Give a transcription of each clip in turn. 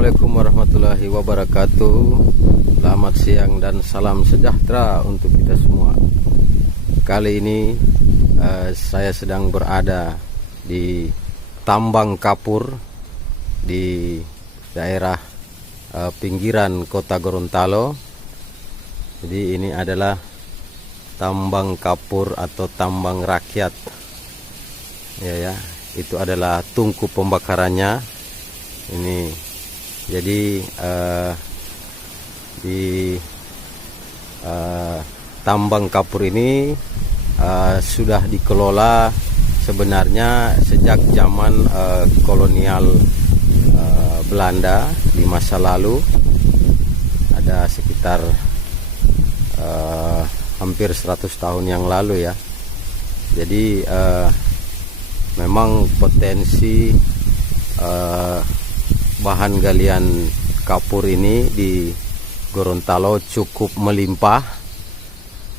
Assalamualaikum warahmatullahi wabarakatuh. Selamat siang dan salam sejahtera untuk kita semua. Kali ini saya sedang berada di tambang kapur di daerah pinggiran kota Gorontalo. Jadi ini adalah tambang kapur atau tambang rakyat. Ya, itu adalah tungku pembakarannya. Ini jadi di tambang kapur ini sudah dikelola sebenarnya sejak zaman kolonial Belanda di masa lalu. Ada sekitar hampir 100 tahun yang lalu ya. Jadi memang potensi bahan galian kapur ini di Gorontalo cukup melimpah,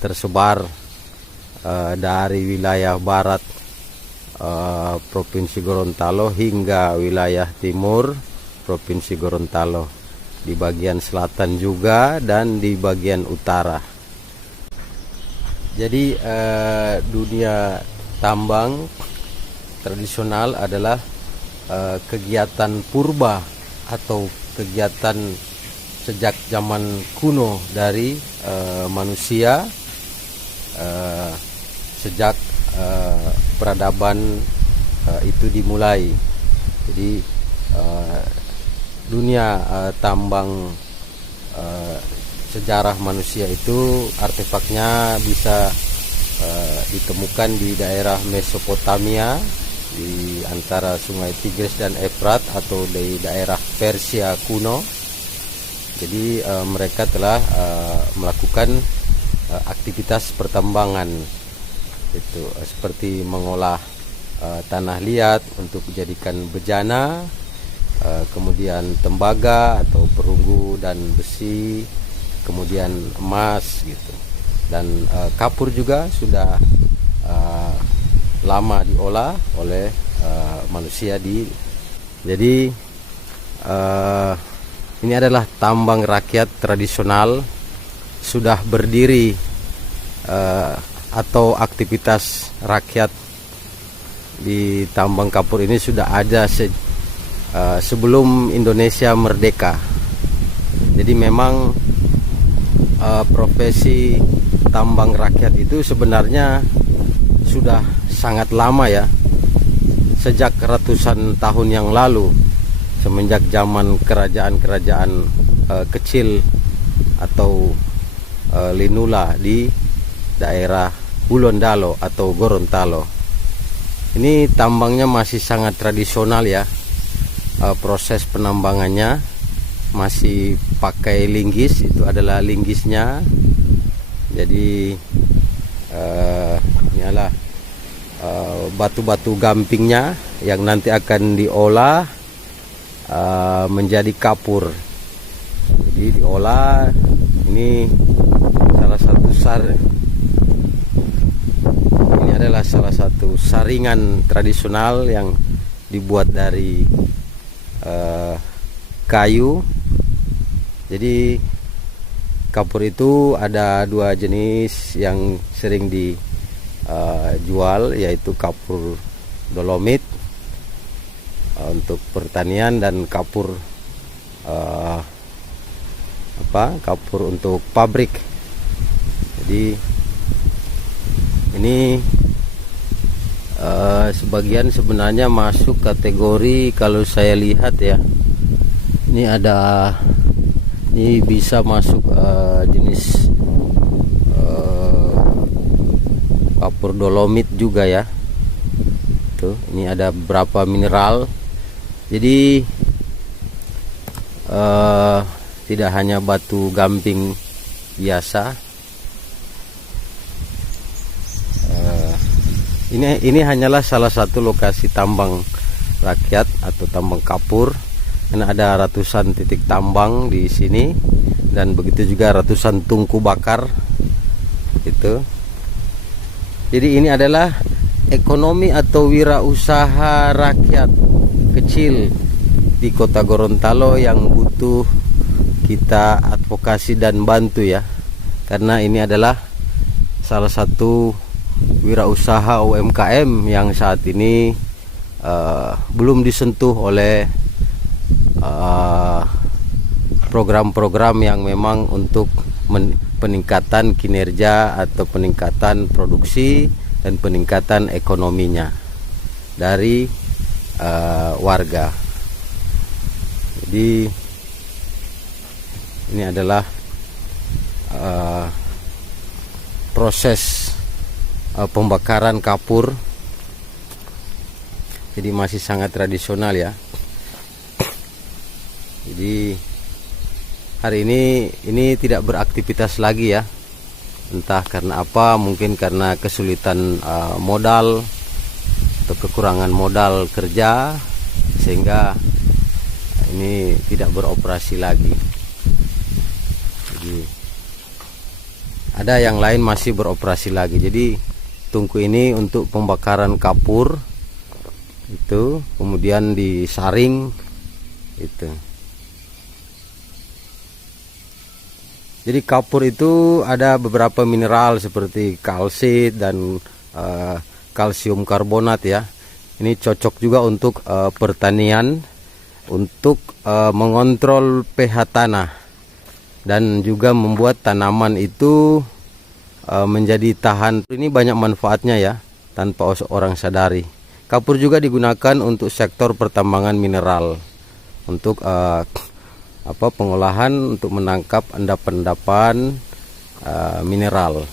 tersebar dari wilayah barat Provinsi Gorontalo hingga wilayah timur Provinsi Gorontalo, di bagian selatan juga dan di bagian utara. Jadi dunia tambang tradisional adalah kegiatan purba atau kegiatan sejak zaman kuno dari manusia, sejak peradaban itu dimulai. Jadi dunia tambang sejarah manusia itu artefaknya bisa ditemukan di daerah Mesopotamia, di antara sungai Tigris dan Efrat, atau di daerah Persia kuno. Jadi mereka telah melakukan aktivitas pertambangan itu, seperti mengolah tanah liat untuk dijadikan bejana, kemudian tembaga atau perunggu dan besi, kemudian emas gitu. Dan kapur juga sudah lama diolah oleh manusia jadi ini adalah tambang rakyat tradisional, sudah berdiri atau aktivitas rakyat di tambang kapur ini sudah ada sebelum Indonesia merdeka. Jadi memang profesi tambang rakyat itu sebenarnya sudah sangat lama ya, sejak ratusan tahun yang lalu, semenjak zaman kerajaan-kerajaan kecil atau linula di daerah Bulondalo atau Gorontalo. Ini tambangnya masih sangat tradisional ya, proses penambangannya masih pakai linggis, itu adalah linggisnya. Jadi ini adalah batu-batu gampingnya yang nanti akan diolah menjadi kapur. Jadi diolah, ini adalah salah satu saringan tradisional yang dibuat dari kayu. Jadi kapur itu ada dua jenis yang sering dijual, yaitu kapur dolomit untuk pertanian dan kapur kapur untuk pabrik. Jadi ini sebagian sebenarnya masuk kategori, kalau saya lihat ya, ini bisa masuk jenis kapur dolomit juga ya. Tuh, ini ada beberapa mineral. Jadi tidak hanya batu gamping biasa. Ini hanyalah salah satu lokasi tambang rakyat atau tambang kapur. Karena ada ratusan titik tambang di sini, dan begitu juga ratusan tungku bakar gitu. Jadi ini adalah ekonomi atau wirausaha rakyat kecil di Kota Gorontalo yang butuh kita advokasi dan bantu ya, karena ini adalah salah satu wirausaha UMKM yang saat ini belum disentuh oleh program-program yang memang untuk peningkatan kinerja atau peningkatan produksi dan peningkatan ekonominya dari warga. Jadi ini adalah proses pembakaran kapur. Jadi masih sangat tradisional ya. Jadi hari ini tidak beraktivitas lagi ya. Entah karena apa, mungkin karena kesulitan modal atau kekurangan modal kerja, sehingga ini tidak beroperasi lagi. Jadi ada yang lain masih beroperasi lagi. Jadi tungku ini untuk pembakaran kapur itu, kemudian disaring itu. Jadi kapur itu ada beberapa mineral seperti kalsit dan kalsium karbonat ya. Ini cocok juga untuk pertanian, untuk mengontrol pH tanah dan juga membuat tanaman itu menjadi tahan. Ini banyak manfaatnya ya, tanpa orang sadari. Kapur juga digunakan untuk sektor pertambangan mineral, untuk pengolahan untuk menangkap endapan-endapan mineral.